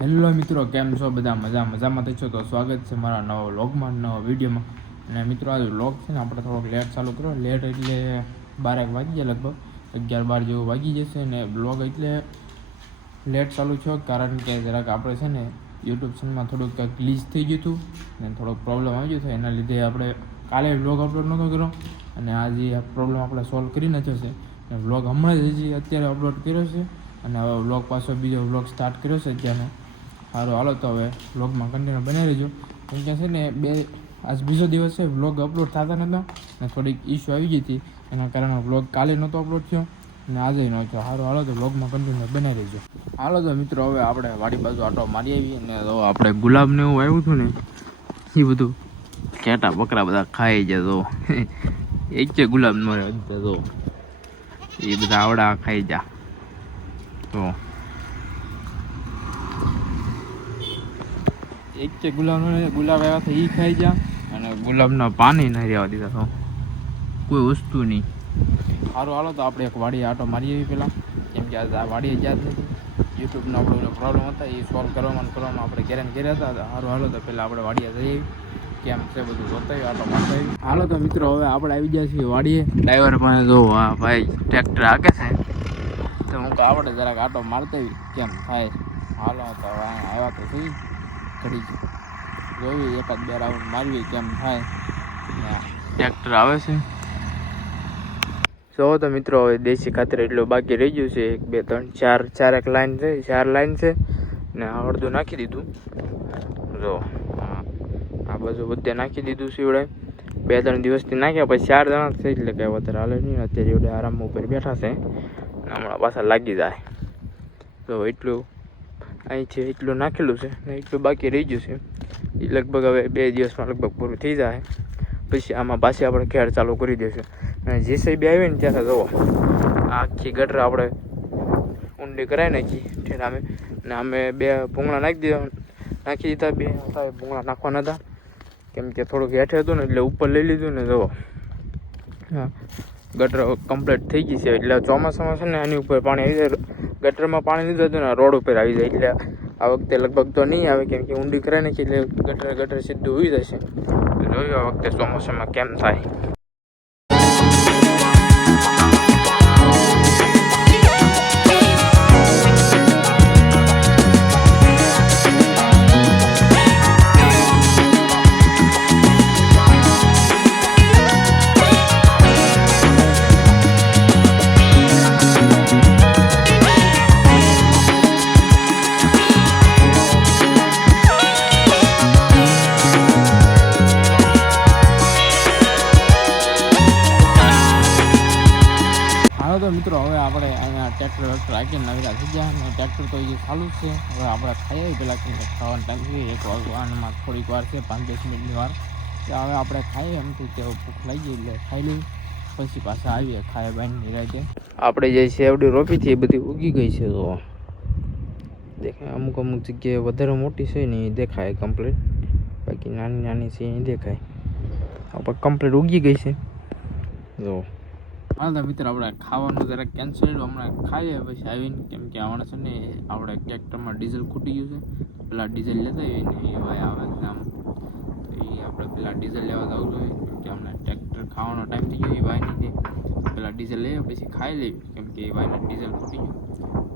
Hello મિત્રો, કેમ છો બધા? મજામાં થઈ છો તો સ્વાગત છે મારા નવા વ્લોગમાં, નવા વિડીયોમાં. અને મિત્રો, આ વ્લોગ છે ને આપણે થોડોક લેટ ચાલુ કર્યો. લેટ એટલે 12 વાગી ગયા, લગભગ 11-12 જેવું વાગી જશે. ને બ્લોગ એટલે લેટ ચાલુ થયો કારણ કે જરાક આપણે છે ને યુટ્યુબ ચેનલમાં થોડુંક ગ્લિચ થઈ ગયું હતું ને થોડોક પ્રોબ્લેમ આવી ગયો હતો. એના લીધે આપણે કાલે વ્લોગ અપલોડ નહોતો કર્યો અને આજે આ પ્રોબ્લેમ આપણે સોલ્વ કરી નાખ્યો છે. અને વ્લોગ હમણાં જ હજી અત્યારે અપલોડ કર્યો છે અને હવે વ્લોગ પાછો બીજો વ્લોગ સ્ટાર્ટ કર્યો છે અત્યારનો. સારું, હાલો તો હવે વ્લોગમાં કન્ટિન્યુ બનાવી રહેજો. કેમ કે છે ને આજ બીજો દિવસ છે, વ્લોગ અપલોડ થતા નહોતા અને થોડીક ઇશ્યુ આવી ગઈ હતી. એના કારણે વ્લોગ કાલે નહોતો અપલોડ થયો અને આજે ન થયો. સારું, હાલો તો વ્લોગમાં કન્ટિન્યુ બનાવી રહેજો. હાલો તો મિત્રો, હવે આપણે વાડી બાજુ આટો મારી આવીએ. અને તો આપણે ગુલાબને એવું આવ્યું હતું ને એ બધું ઘેટા બકરા બધા ખાઈ જતો. એક છે ગુલાબ નો જતો, એ બધા આવડા ખાઈ જા. તો એક છે ગુલાબ આવ્યા હતા, એ ખાઈ જા. અને ગુલાબના પાણી નહીં રહેવા દીધા, તો કોઈ વસ્તુ નહીં. સારું, હાલો તો આપણે એક વાડી આટો મારી આવી પહેલાં. કેમ કે આ વાડીએ જ્યાં જ નથી, યુટ્યુબનો આપણો પ્રોબ્લેમ હતા એ સોલ્વ કરવામાં આપણે ઘેરે ઘેરે હતા. સારું, હાલો તો પહેલાં આપણે વાડીએ જઈ આવી, કેમ છે બધું જોતા આટો મારતા આવી. હાલો તો મિત્રો, હવે આપણે આવી ગયા છીએ વાડીએ. ડ્રાઈવર પણ જો હા ભાઈ ટ્રેક્ટર હાકે છે, તો હું કહું આપણે જરાક આટો મારતા આવી કેમ થાય. હાલો તો આવ્યા તો થઈ ઘડી જોઈ, એકાદ બે રાઉન્ડ મારવી કેમ થાય. ટ્રેક્ટર આવે છે. જો તો મિત્રો, હવે દેશી ખાતર એટલું બાકી રહી ગયું છે. 1 2 3 4 ચારેક લાઈન છે, 4 લાઈન છે ને અડધું નાખી દીધું. જો આ બાજુ બધે નાખી દીધું શિવડાય. 2-3 દિવસથી નાખ્યા પછી 4 જણા થઈ, એટલે કંઈ વધારે હાલે નહીં. અત્યારે એવડે આરામ ઉપર બેઠા છે, હમણાં પાછા લાગી જાય. તો એટલું અહીં છે, એટલું નાખેલું છે ને એટલું બાકી રહી ગયું છે. એ લગભગ હવે 2 દિવસમાં લગભગ પૂરું થઈ જાય. પછી આમાં પાછી આપણે ખેડ ચાલુ કરી દઈશું. અને JCB આવી ને ત્યારે જુઓ આખી ગટર આપણે ઊંડી કરાવી નાખી ઠેર અમે. ને અમે 2 ભૂંગળા નાખી દીધા. 2 હતા એ ભૂંગળા નાખવાના હતા, કેમ કે થોડુંક હેઠે હતું ને એટલે ઉપર લઈ લીધું ને. જુઓ હા, ગટર કમ્પ્લીટ થઈ ગઈ છે. એટલે ચોમાસામાં છે ને આની ઉપર પાણી આવી જાય. ગટરમાં પાણી લીધું હતું ને રોડ ઉપર આવી જાય. એટલે આ વખતે લગભગ તો નહીં આવે, કેમ કે ઊંડી કરાવી નાખી એટલે ગટર સીધું ઉઈ જશે. જોયું આ વખતે ચોમાસામાં કેમ થાય. તો મિત્રો, હવે આપણે અહીંયા ટ્રેક્ટર રાખીને નવીરા થઈ ગયા. અને ટ્રેક્ટર તો એ ચાલુ જ છે. હવે આપણે ખાઈ આવી પહેલાં કે ખાવાનો ટાઈમ છે 1 વાગવામાં થોડીક વાર છે, 5-10 મિનિટની વાર. તો હવે આપણે ખાઈએ એમથી કે ભૂખ લાગી એટલે ખાઈ લઈએ, પછી પાછા આવીએ ખાઈ બાઈને નિરાતે. આપણે જે શેવડી રોપી હતી એ બધી ઉગી ગઈ છે. તો દેખાય અમુક જગ્યાએ વધારે મોટી છે ને એ દેખાય કમ્પ્લીટ, બાકી નાની નાની છે એ દેખાય. આપણે કમ્પ્લીટ ઉગી ગઈ છે. જો હા તો મિત્રો, આપણે ખાવાનું જરાક કેન્સલ હમણાં ખાઈએ પછી આવીને. કેમ કે હમણાં છે ને આપણે ટ્રેક્ટરમાં ડીઝલ ખૂટી ગયું છે. પેલા ડીઝલ લેતા આવીએ ને એ ભાઈ આવે છે આમ, તો એ આપણે પેલા ડીઝલ લેવા જવું જોઈએ. કેમ કે હમણાં ટ્રેક્ટર ખાવાનો ટાઈમ થઈ ગયો. એ ભાઈને પેલા ડીઝલ લઈએ પછી ખાઈ લેવી, કેમ કે એ ભાઈને ડીઝલ ખૂટી ગયું.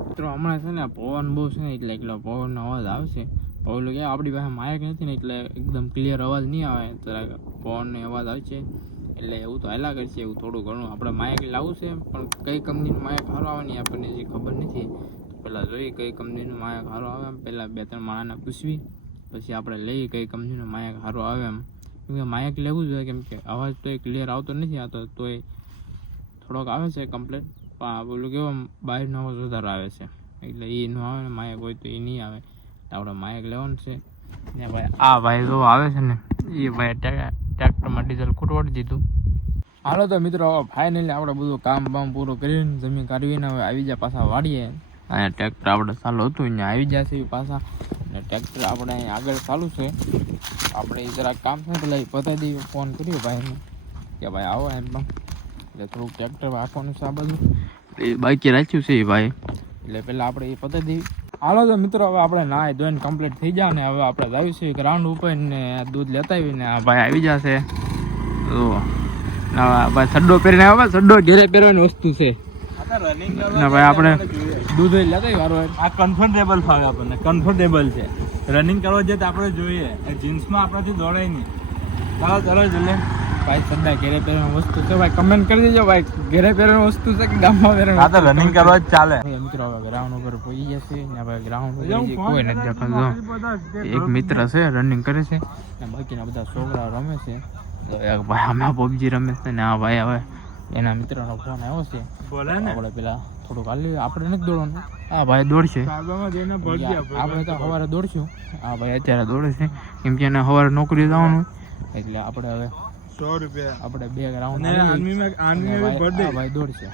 મિત્રો હમણાં છે ને પવન બહુ છે ને, એટલે પવનનો અવાજ આવશે. પવન કે આપણી પાસે માયક નથી ને એટલે એકદમ ક્લિયર અવાજ નહીં આવે. જરાક પવનનો અવાજ આવશે એટલે એવું તો હાલા કરશે. એવું થોડું ઘણું આપણે માયક લાવવું છે, પણ કઈ કંપનીનું માયક સારું આવે ને આપણને જે ખબર નથી. પહેલાં જોઈએ કઈ કંપનીનું માયક સારું આવે એમ. પહેલાં 2-3 માણસને પૂછવી પછી આપણે લઈએ કઈ કંપનીનું માયક સારું આવે એમ. કેમ કે માયક લેવું જોઈએ, કેમ કે અવાજ તો એ ક્લિયર આવતો નથી. આવતો તોય થોડોક આવે છે કમ્પ્લેટ, પણ બોલું કેવું બહારનો અવાજ વધારે આવે છે. એટલે એ ન આવે ને માયક હોય તો એ નહીં આવે. આપણે માયક લેવાનું છે ને ભાઈ. આ ભાઈ જો આવે છે ને એ ભાઈ ટ્રેક્ટરમાં ડીઝલ ખૂટવાડી દીધું. હાલો તો મિત્રો, ફાઇનલી આપણે બધું કામ પૂરું કરીને જમીન કાઢવીને હવે આવી જાય પાછા વાડીએ. અહીંયા ટ્રેક્ટર આપણે ચાલુ હતું અહીંયા આવી જશે પાછા. અને ટ્રેક્ટર આપણે અહીં આગળ ચાલુ છે. આપણે એ જરાક કામ છે પેલા એ પતાવી દઈએ. ફોન કર્યો ભાઈને કે ભાઈ આવો એમ પણ, એટલે થોડુંક ટ્રેક્ટર આપવાનું છે આ બાજુ એ બાકી રાખ્યું છે એ ભાઈ, એટલે પહેલાં આપણે એ પતાવી દઈએ. હાલો તો મિત્રો હવે આપણે નાહી ધોઈને કમ્પ્લીટ થઈ જાય ને હવે આપણે જાવીશું ગ્રાઉન્ડ ઉપર ને દૂધ લેતા આવીને આ ભાઈ આવી જશે. તો ભાઈ સડ્ડો પહેરીને આવે, સડ્ડો ઘેરે પહેરવાની વસ્તુ છે ને ભાઈ આપણે દૂધ લેતા વારો આ કમ્ફર્ટેબલ ફાવે આપણને, કમ્ફર્ટેબલ છે. રનિંગ કરવા જઈએ તો આપણે જોઈએ જીન્સમાં આપણાથી દોડાય નહીં. ચાલો ચાલો જલ્દી ભાઈ સડ્ડા ઘેરે પહેરવાની વસ્તુ છે ભાઈ, કમેન્ટ કરી દેજો ભાઈ ઘેરે પહેરવાની વસ્તુ છે કે ગામમાં પહેરવાની. આ તો રનિંગ કરવા જ ચાલે. મિત્રો હવે ગ્રાઉન્ડ ઉપર પહોંચી જશે ને ભાઈ ગ્રાઉન્ડ ઉપર કોઈ નથી દેખાતો. એક મિત્ર છે રનિંગ કરે છે ને બાકીના બધા છોકરા રમે છે. ભાઈ અમે પબજી રમે છે ને આ ભાઈ હવે એના મિત્રનો ફોન આવ્યો છે. આપણે પેલા થોડુંક હાલી, આપણે નથી દોડવાનું, આ ભાઈ દોડશે. આપણે તો સવારે દોડશું, આ ભાઈ અત્યારે દોડે છે કેમ કે એને સવારે નોકરી જવાનું એટલે આપણે હવે 100 રૂપિયા આપણે 2 રાઉન્ડ ભાઈ દોડશે.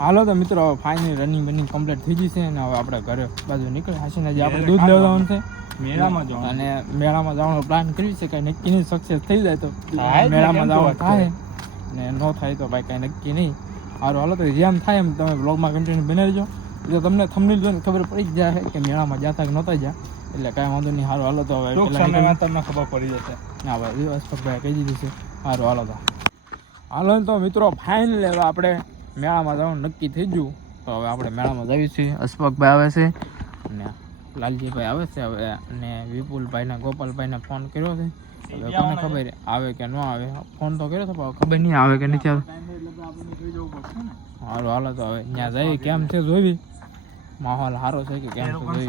હાલો તો મિત્રો ફાઇનલી રનિંગ કમ્પ્લીટ થઈ ગઈ છે અને હવે આપણે ઘરે બાજુ નીકળી હાસીને જે આપણે દૂધ લેવાનું છે મેળામાં જવાનું અને મેળામાં જવાનો પ્લાન કરી છે. કાંઈ નક્કી નહીં, સક્સેસ થઈ જાય તો મેળામાં જવાનું થાય ને ન થાય તો ભાઈ કાંઈ નક્કી નહીં. સારું હાલો તો જેમ થાય એમ તમે બ્લોગમાં કન્ટિન્યુ બનાવી દેજો એટલે તમને થંબનેલ જોઈને ખબર પડી જ જાય કે મેળામાં જતા કે નહોતા ગયા એટલે કાંઈ વાંધો નહીં. સારું હાલો તો હવે તમને ખબર પડી જશે. ના ભાઈ અસ્પકભાઈ કહી દીધું છે. સારું હાલો હાલો તો મિત્રો ફાઇનલી હવે આપણે મેળામાં જવાનું નક્કી થઈ ગયું. તો હવે આપણે મેળામાં જઈએ છીએ. અસ્પકભાઈ આવે છે અને લાલજીભાઈ આવે છે હવે અને વિપુલભાઈને ગોપાલભાઈને ફોન કર્યો છે. હવે કોને ખબર આવે કે ન આવે, ફોન તો કર્યો હતો પણ ખબર નહીં આવે કે નથી આવે. સારું હાલો તો હવે ત્યાં જઈએ કેમ છે જોઈ, માહોલ સારો છે કે કેમ છે જોઈ.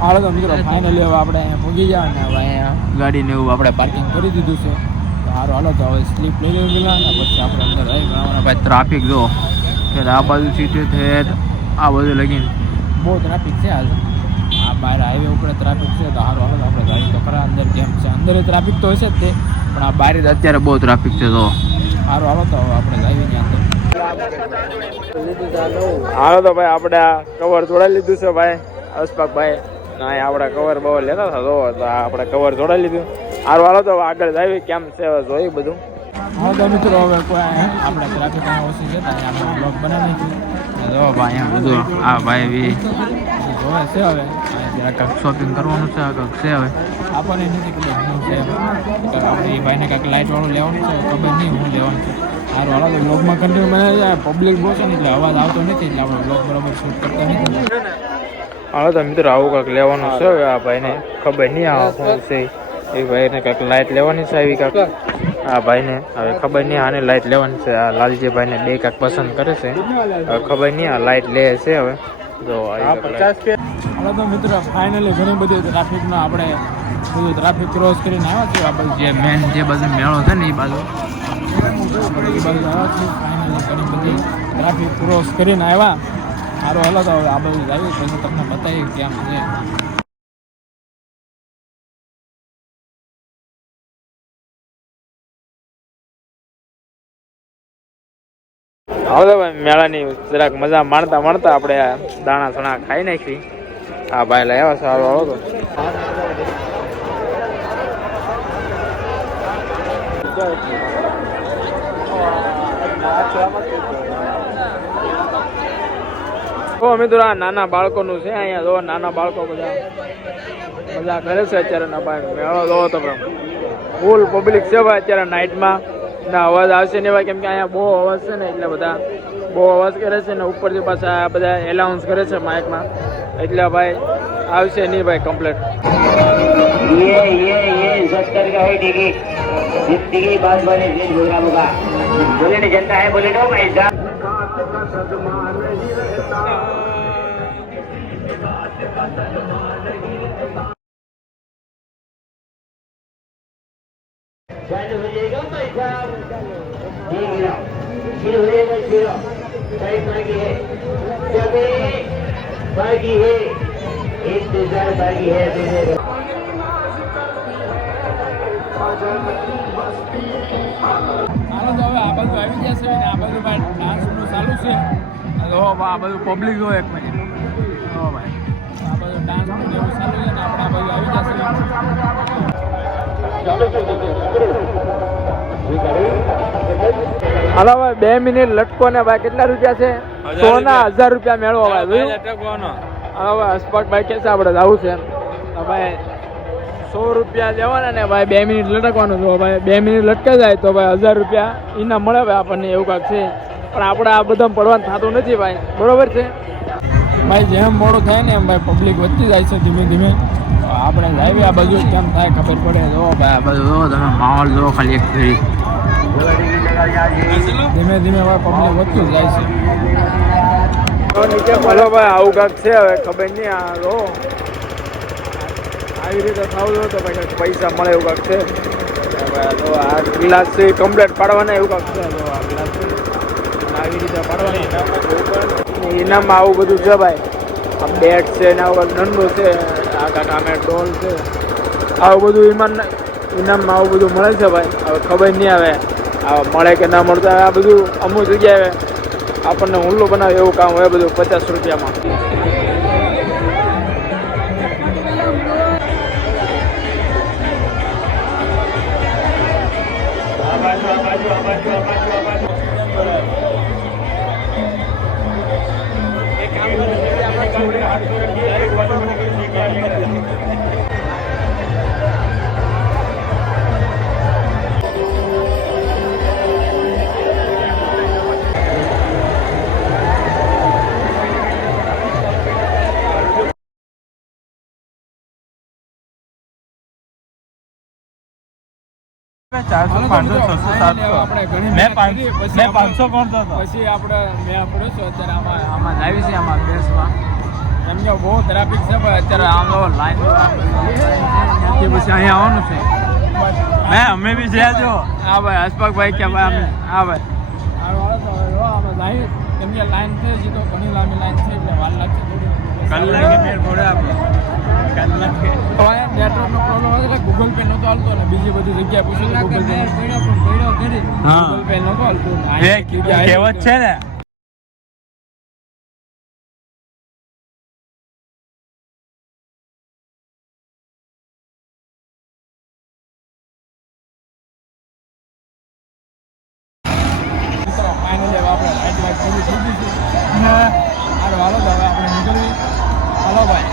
હાલો તો મિત્રો ફાઇનલી હવે આપણે અહીંયા પહોંચી ગયા ને હવે અહીંયા ગાડીને એવું આપણે પાર્કિંગ કરી દીધું છે. સારું હાલો તો હવે સ્લીપ લઈ લેવું પેલા ને પછી આપણે અંદર રહી ગણાવવાના. ભાઈ ટ્રાફિક જો કે આ બાજુ સીટે થેટ આ બાજુ લગીને બહુ ટ્રાફિક છે આજે. આ બહાર હાઈવે ઉપર ટ્રાફિક છે તો સારું હાલો આપણે ગાડી તો ખરા અંદર કેમ છે, અંદર ટ્રાફિક તો હશે જ તે પણ આ બહાર અત્યારે બહુ ટ્રાફિક છે. તો સારું હાલો તો હવે આપણે જઈએ ત્યાં અંદર. હાલો તો ભાઈ આપણે આ કવર જોડાઈ લીધું છે ભાઈ અસ્પકભાઈ. ના આપણે કવર બવર લેતા હતા તો આપણે કવર જોડાઈ લીધું. સારું હાલો તો આગળ જાવી કેમ છે હવે જોઈ બધું. હા તો મિત્રો હવે કોઈ આપણે ટ્રાફિક અહીંયા ઓછી છે આપણે બ્લોગ બનાવી નાખ્યું જો ભાઈ અહીંયા બધું આ ભાઈ બી જોવે છે. હવે કાંઈક શોપિંગ કરવાનું છે, કાંઈક છે હવે આપણને નથી ખબર શું છે. આપણે એ ભાઈને કાંઈક લાઇટવાળું લેવાનું છે, ખબર નહીં શું લેવાનું છે. સારું હાલો તો બ્લોગમાં કન્ટિન્યુ બનાવી જાય. પબ્લિક બહુ છે ને એટલે અવાજ આવતો નથી એટલે આપણે બ્લોગ બરાબર શૂટ કરતા નથી. હાલો તો મિત્રો આવું કાંઈક લેવાનું છે હવે આ ભાઈને ખબર નહીં આવે શું છે. એ ભાઈને કાંઈક લાઇટ લેવાની છે આવી કાંઈક આ ભાઈને હવે ખબર નહીં આને લાઇટ લેવાની છે. આ લાલજી ભાઈને બે કાંઈક પસંદ કરે છે, હવે ખબર નહીં આ લાઇટ લે છે. હવે જો હાલો તો મિત્રો ફાઇનલી ઘણી બધી ટ્રાફિકનો આપણે બધું ટ્રાફિક ક્રોસ કરીને આવ્યા છીએ. આ બાજુ જે મેન જે બાજુ મેળો છે ને એ બાજુ આવ્યા છીએ. ફાઇનલી ઘણી બધી ટ્રાફિક ક્રોસ કરીને આવ્યા. સારું હાલો તો હવે આ બાજુ આવી પછી તમને બતાવીએ કેમ છે. હવે ભાઈ મેળાની જરાક મજા માણતા માણતા આપણે દાણા સણા ખાઈ નાખી. આ ભાઈ લઈ આવ્યા સારું હાલો તો મિત્રો આ નાના બાળકોનું છે અહીંયા જો નાના બાળકો બધા મજા કરે છે અત્યારે. ના ભાઈ મેળો જોવો તો ફૂલ પબ્લિક છે ભાઈ અત્યારે નાઇટમાં. ના અવાજ આવશે ને ભાઈ કેમ કે અહીંયા બહુ અવાજ છે ને એટલે બધા બહુ અવાજ કરે છે ને ઉપરથી પાછા બધા એલાઉન્સ કરે છે માઇકમાં એટલે ભાઈ આવશે નહીં ભાઈ કમ્પ્લેટ. चालू हो जाएगा भाई साहब, ठीक है शुरू हो जाएगा शुरू टाइम बाकी है सभी बाकी है इंतजार बाकी है मेरे હાલો તો હવે આ બધું આવી જશે ને આ બધું ભાઈ ડાન્સનું ચાલુ છે. આ બધું પબ્લિક હોય એક મિનિટ ડાન્સ એવું ચાલુ છે ને આપણા બાજુ આવી જશે. હાલો ભાઈ 2 મિનિટ લટકો ને ભાઈ કેટલા રૂપિયા છે? 100 ના 1000 રૂપિયા મેળવો ભાઈ. હાલો ભાઈ હસપાકભાઈ કે છે આપણે જવું છે તો ભાઈ 100 રૂપિયા દેવાના ને ભાઈ 2 મિનિટ લટકવાનું. તો ભાઈ 2 મિનિટ લટકાઈ જાય તો ભાઈ 1000 રૂપિયા ઇનામ મળે ભાઈ આપણને, એવું કાંઈક છે. પણ આપણે આ બધા પડવાનું થતું નથી ભાઈ, બરોબર છે ભાઈ. જેમ મોડું થાય ને એમ ભાઈ પબ્લિક વધતી જાય છે ધીમે ધીમે. આપણે લાવી આ બાજુ કેમ થાય ખબર પડે. જો ભાઈ આ બાજુ જો તમે માહોલ જો ખાલી એક ફેરી ધીમે ધીમે ભાઈ પબ્લિક વધતું જાય છે. હલો ભાઈ આવું કાંઈક છે હવે ખબર નહીં. આ જો આવી રીતે થાવ જો તો ભાઈ પૈસા મળે એવું કાંઈક છે. તો આ ગ્લાસ છે કમ્પ્લેટ પાડવાના એવું કાંઈક છે. તો આ ગ્લાસ છે આવી રીતે પાડવાની ઇનામમાં આવું બધું છે ભાઈ. આ બેટ છે ને આવું નંદુ છે, આ કામે ડોલ છે, આવું બધું ઇનામમાં આવું બધું મળે છે ભાઈ. હવે ખબર નહીં આવે આ મળે કે ના મળતા. આ બધું અમુક જગ્યાએ આપણને હુલ્લો બનાવે એવું કામ હોય બધું 50 રૂપિયામાં. મેં 500 કરતો હતો. પછી આપણે મેં પડ્યો છું અત્યારે આમાં લાવી છે આમાં બેસમાં. એમ કે બહુ ટ્રાફિક છે ભાઈ અત્યારે. આમ લાઈન પછી અહીંયા આવવાનું છે. અમે બી છે જો. હા ભાઈ હસપાકભાઈ કે ભાઈ અમે હા ભાઈ લાઈન કેમ કે લાઈન છે સીધો ઘણી લાંબી લાઈન છે એટલે વાર લાગશે થોડી. કલાકે મેળ પડે આપણે. નેટવર્કનો પ્રોબ્લેમ હતો એટલે ગૂગલ પે નહોતો હાલતો ને બીજી બધી જગ્યાએ પૂછ્યું ગૂગલ પે ગૂગલ પે નહોતો હાલતું. કહેવત છે ને ફાઇનલી હવે આપણે લાઈટ વાઈટ પૂરી થઈ ગઈ છે. હાલો હાલો તો હવે આપણે નીકળવી. હાલો ભાઈ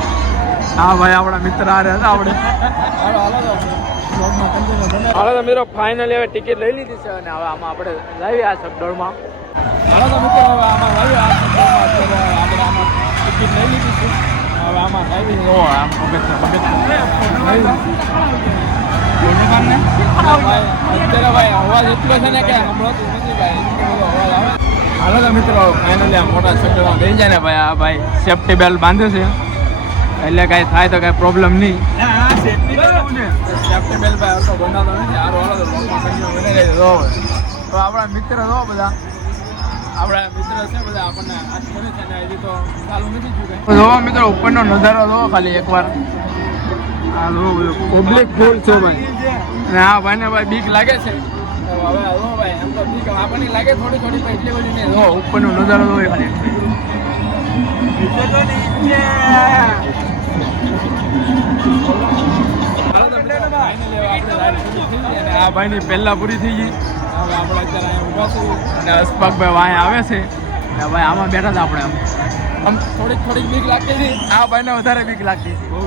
હા ભાઈ આપણા મિત્ર આ રહ્યા હતા આપણે. હાલો હાલો તો હાલો તો મિત્રો ફાઇનલી હવે ટિકિટ લઈ લીધી છે અને હવે આમાં આપણે લાવી આ સગડોળમાં. હાલો તો મિત્રો હવે આમાં લાવી આ સગડોળમાં અત્યારે આપણે આમાં ટિકિટ લઈ લીધી છે. હવે આમાં લાવી ઓ આમ પગત અત્યારે ભાઈ અવાજ એટલો છે ને કે હમણાં નથી ભાઈ અવાજ આવે. હાલો તો મિત્રો ફાઇનલી આ મોટા સગડોળમાં બેસી જાય ને ભાઈ. આ ભાઈ સેફ્ટી બેલ્ટ બાંધે છે એટલે કાંઈ થાય તો કાંઈ પ્રોબ્લેમ નહીં. સેફ્ટી બેલ્ટ ભાઈ અડધો બનાવતો નથી. સારું હાલો તો આપણા મિત્ર જો બધા આપણા મિત્ર છે બધા આપણને હાથ કરે છે ને હજી તો ચાલુ નથી થયું. જોવો મિત્રો ઉપરનો નજારો જોવો ખાલી એકવાર. આ જોવો પબ્લિક ફૂલ છે ભાઈ. અને હા ભાઈ ને ભાઈ બીક લાગે છે. હવે જો ભાઈ એમ તો બીક આપણને લાગે થોડી થોડી પણ એટલી બધી નહીં. જો ઉપરનો નજારો જોવો ખાલી. આ ભાઈની પહેલા પૂરી થઈ ગઈ. હવે આપણે અત્યારે અહીંયા ઊભા છીએ અને હસપાકભાઈ વાંહે આવે છે. અને ભાઈ આમાં બેઠા હતા આપણે આમ થોડીક બીક લાગતી હતી. આ ભાઈને વધારે બીક લાગતી હતી.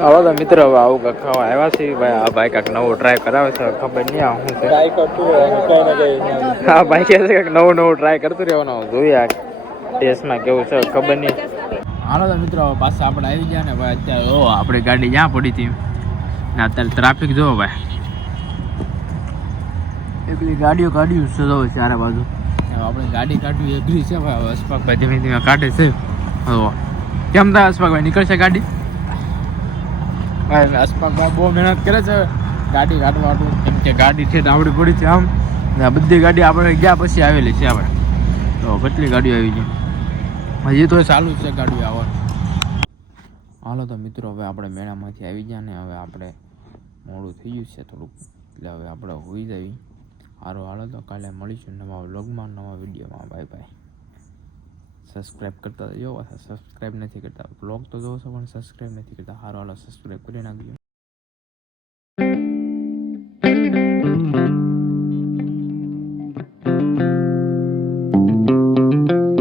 હવે તો મિત્રો હવે આવું કાંક ખાવા આવ્યા છે ભાઈ. આ ભાઈ કાંઈક નવું ટ્રાય કરાવે છે. ખબર નહીં આ શું છે. ટ્રાય કરતું હા ભાઈ કહે છે કે નવું ટ્રાય કરતું રહેવાનું. જોઈએ આ ટેસ્ટમાં કેવું છે ખબર નહીં. હાલો તો મિત્રો પાછા આપણે આવી ગયા ને ભાઈ. અત્યારે ઓ આપણી ગાડી જ્યાં પડી હતી ને અત્યારે ટ્રાફિક જોવો ભાઈ. એકલી ગાડીઓ કાઢ્યું છે તો ચારે બાજુ. આપણે ગાડી કાઢવી એગ્રી છે ભાઈ. હસપાકભાઈ ધીમે ધીમે કાઢે છે. કેમ થાય હસપાકભાઈ નીકળશે ગાડી? ભાઈ હસપાકભાઈ બહુ મહેનત કરે છે ગાડી કાઢવાનું. કેમ કે ગાડી છે આવડી પડી છે આમ આ બધી ગાડી આપણે ગયા પછી આવેલી છે આપણે. તો કેટલી ગાડીઓ આવી છે હજી તો ચાલુ જ છે ગાડીઓ આવવાનું. હાલો તો મિત્રો હવે આપણે મેળામાંથી આવી ગયા ને હવે આપણે મોડું થઈ ગયું છે થોડુંક, એટલે હવે આપણે હોઈ જઈએ. સારું હાલો તો કાલે મળીશું નવા વ્લોગમાં, નવા વિડીયોમાં. Bye bye. સબસ્ક્રાઈબ કરતા જજો. સબસ્ક્રાઈબ નથી કરતા, વ્લોગ તો જોવો છો પણ સબસ્ક્રાઈબ નથી કરતા. સારું હાલો સબસ્ક્રાઈબ કરી નાખજો.